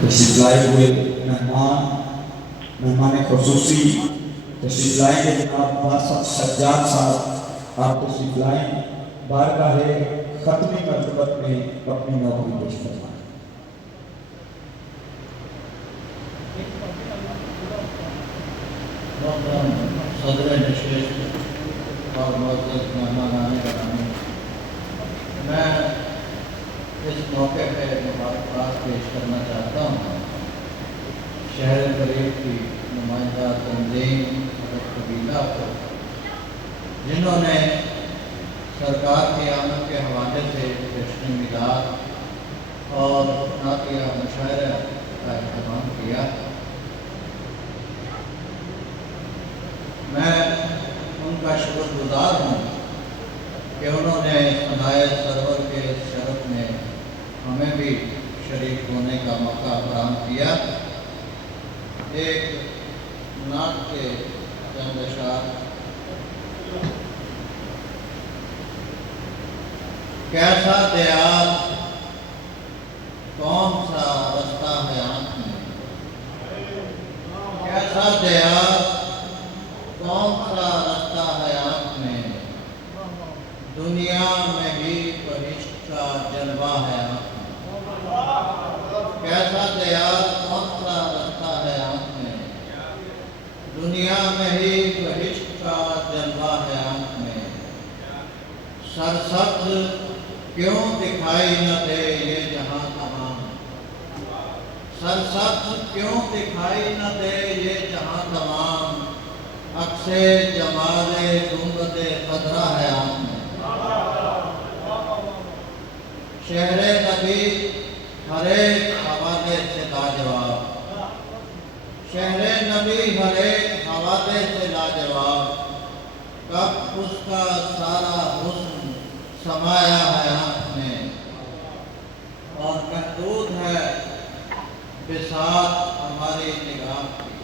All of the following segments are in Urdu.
تشریف لائے ہوئے مہمان خصوصی تشریف لائیں گے جناب باسط سجاد صاحب، آپ تشریف لائیں، بارگاہ ختمی مرتبت میں اپنی نوکری پیش فرمائیں۔ صدر نشست اور معزز مہمانان گرامی، میں اس موقع پہ مبارکباد پیش کرنا چاہتا ہوں شہر غریب کی نمائندہ تنظیم حضرت قبیلہ کو، جنہوں نے سرکار کی آمد کے حوالے سے جشن میلاد اور نعتیہ مشاعرہ کا اہتمام کیا۔ میں ان کا شکر گزار ہوں کہ انہوں نے ثنائے سرور کے شرف میں ہمیں بھی شریک ہونے کا موقع فراہم کیا۔ ایک نعت کے چند اشعار۔ کیسا دیار کون سا رستہ ہے آنکھ میں، کیسا دیار کون سا رستہ ہے آنکھ میں، دنیا میں بھی بہشت کا جلوہ ہے آنکھ میں۔ کیسا دیار کون سا رستہ ہے آنکھ میں، دنیا میں ہی بہشت کا جلوہ ہے آنکھ میں۔ سرسبز کیوں دکھائی نہ دے یہ جہاں تمام، سرسبز کیوں دکھائی نہ دے یہ جہاں تمام، عکس جمال گنبد خضرا ہے آنکھ میں۔ شہر نبی ہر ایک حوالے سے لاجواب، شہر نبی ہر ایک حوالے سے لاجواب، کب اس کا سارا حسن سمایا ہے آنکھ میں۔ اور محدود ہے بساط ہماری نگاہ کی،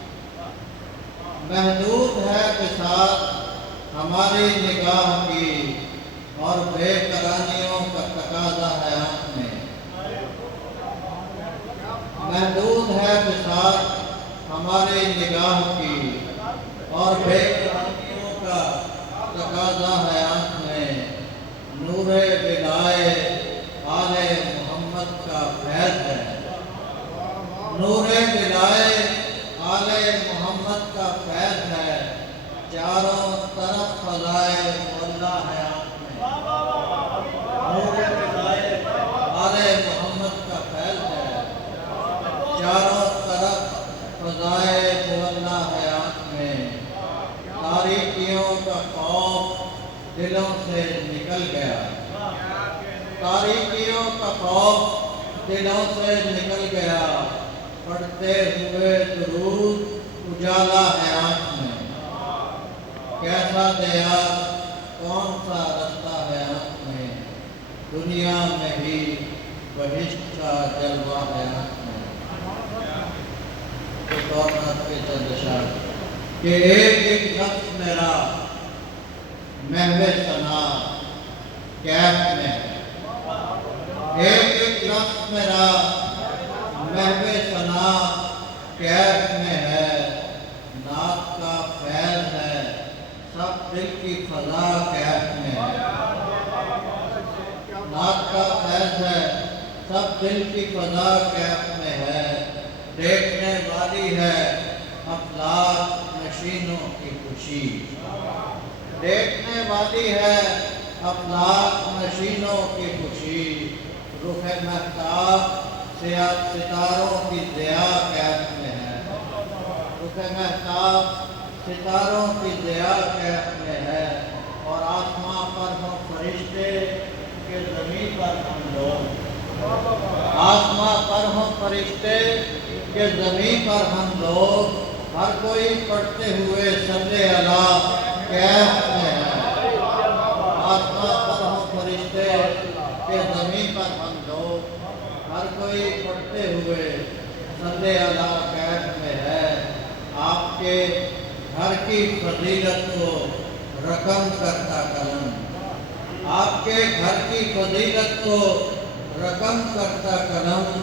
محدود ہے بساط ہماری نگاہ کی، اور بے قرانیوں کا تقاضا ہے آنکھ میں۔ محدود ہے بساط ہماری نگاہ کی، اور بے قرانیوں کا تقاضا ہے آنکھ میں۔ نور ولائے آل محمد کا فیض ہے، نور ولائے آل محمد کا فیض ہے، چاروں طرف فضائے مولا ہے آنکھ میں۔ نور ولائے آل محمد کا فیض ہے، چاروں طرف فضائے مولا ہے آنکھ میں۔ تاریکیوں کا خوف دلوں سے نکل گیا، تاریکیوں کا خوف دلوں سے نکل گیا، پڑھتے ہوئے درود اجالا ہے آنکھ میں۔ کیسا دیار کون سا رستہ ہے آنکھ میں، دنیا میں بھی بہشت کا جلوہ ہے آنکھ میں۔ ایک اور نعت کے چند اشعار کہ ایک ایک لفظ میرا محو ثنا کیف میں ہے، ایک ایک لفظ میرا محو ثنا کیف میں ہے، نعت کا فیض ہے سب دل کی فضا کیف میں ہے، نعت کا فیض ہے سب دل کی فضا کیف میں ہے، دیکھنے والی ہے افلاک نشینوں کی خوشی، دیکھنے والی ہے افلاک نشینوں کی خوشی، رخ مہتاب ستاروں کی ضیا کیف میں ہے، رخ مہتاب ستاروں کی ضیا کیف میں ہے، اور آسماں پر ہوں فرشتے کہ زمین پر ہم لوگ، آسماں پر ہوں فرشتے کہ زمین پر ہم لوگ، ہر کوئی پڑھتے ہوئے صلی اللہ کیف میں ہے، آسماں پر ہوں فرشتے کہ زمین پر ہم لوگ، ہر کوئی پڑھتے ہوئے صلی اللہ کیف میں ہے۔ آپ کے گھر کی فضیلت کو رقم کرتا قلم، آپ کے گھر کی فضیلت کو رقم کرتا قلم،